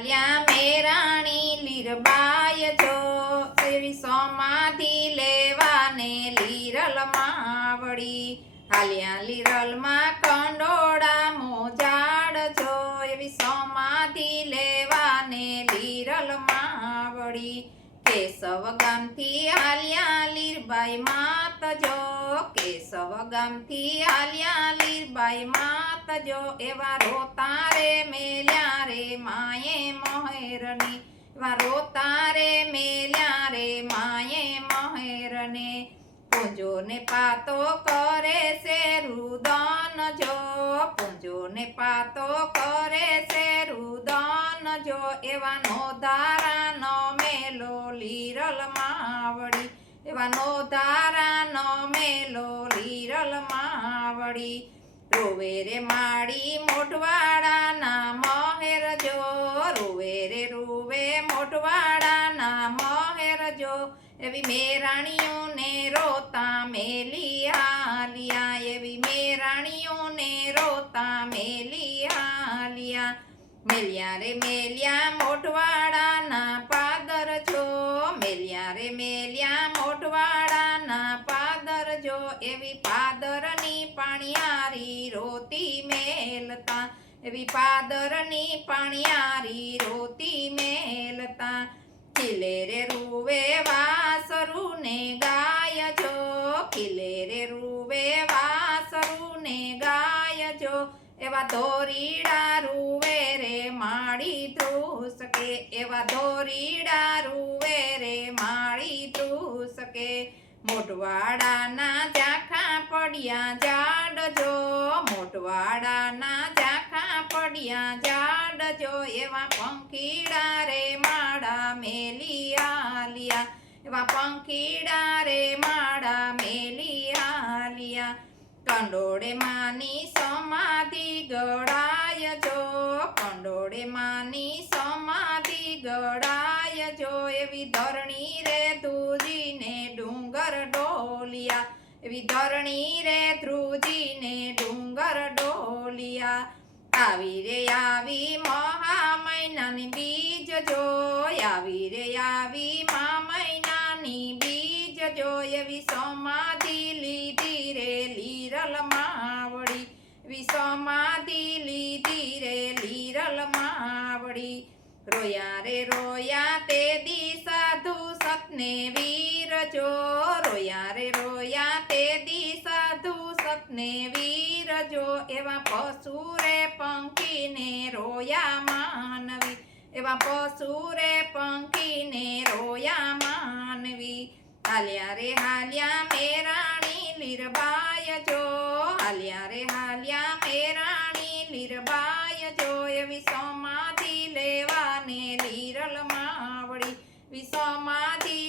હાલ્યા મેરાણી લીરબાય જો એવી સમાધિ લેવાને લીરલમાં વળી હાલ્યા લીરલમાં કંડોળા મોજાડ જો એવી સમાધિ લેવાને લીરલમાં વળી કેશવ ગામથી હાલ્યા લીરબાઈ માત જો કેશવ ગામથી હાલ્યા લીરબાઈ માત જો એવા રોતા રે મેલ્યા રે માયે મહેરને એવા રોતા રે મેલ્યા રે માયે મહેરને પૂંજો ને પાતો કરે છે રુદન જો પૂંજો ને પાતો કરે છે રુદન જો એવા નો ધારા નો મેલો લીરલમાં વળી એવા નો ધારા નો મેલો લીરલમાં વળી રોવે રે માડી મોઢવાડાના મહેર જો રોવે રે રૂવે મોઢવાડાના મહેર જો એવી મેરાણીઓને રોતા મેલી હાલિયા એવી મેરાણીઓને રોતા મેલી હાલિયા મેલ્યા રે મેલ્યા મોઢવાડાના પાદર જો મેલ્યા રે મેલ્યા મોઢવાડાના પાદર જો એવી પાદરની પાણિયારી રોતી મેલતા એવી પાદરની પાણિયારી રોતી મેલતા ખીલે રે રૂવે વાસરુને ગાય જો ખીલે રે રૂવે વાસરુને ગાય જો એવા ધોરીડા રૂવે રે માળી ધ્રુસકે એવા ધોરીડા રૂવે રે માળી ધ્રુસકે મોઢવાડાના ઝાંખા પડ્યા જાડ જો મોઢવાડાના ઝાંખા પડ્યા જાડ જો એવા પંખીડા રે માળા મેલી હાલિયા એવા પંખીડા રે માળા મેલી હાલિયા કંડોળે માની સમાધિ ગળાય જો કંડોળે માની સમાધિ ગળાય જો એવી ધરણી રે ધ્રુજીને ડુંગર ડોલિયા એવી ધરણી રે ધ્રુજીને ડુંગર ડોલિયા આવી રે આવી મહા મહિનાની બીજ જો આવી રે આવી મા મહિનાની બીજ જો એવી સમાધિ લીધી રે લીરલમાં વળી એવી સમાધિ લીધી રે લીરલમાં વળી રોયા રે રોયા તે દી સાધુ સતને વીર જો રોયા રે રોયા તે દી સાધુ સતને વીર જો એવા પશુ રે પંખીને રોયા માનવી એવા પશુ રે પંખીને રોયા માનવી હાલ્યા રે હાલ્યા મેરાણી લીરબાય જો હાલ્યા રે હાલ્યા મેરાણી લીરબાય જો એવી સમાધિ લેવાને લીરલમાં વળી સમાધિ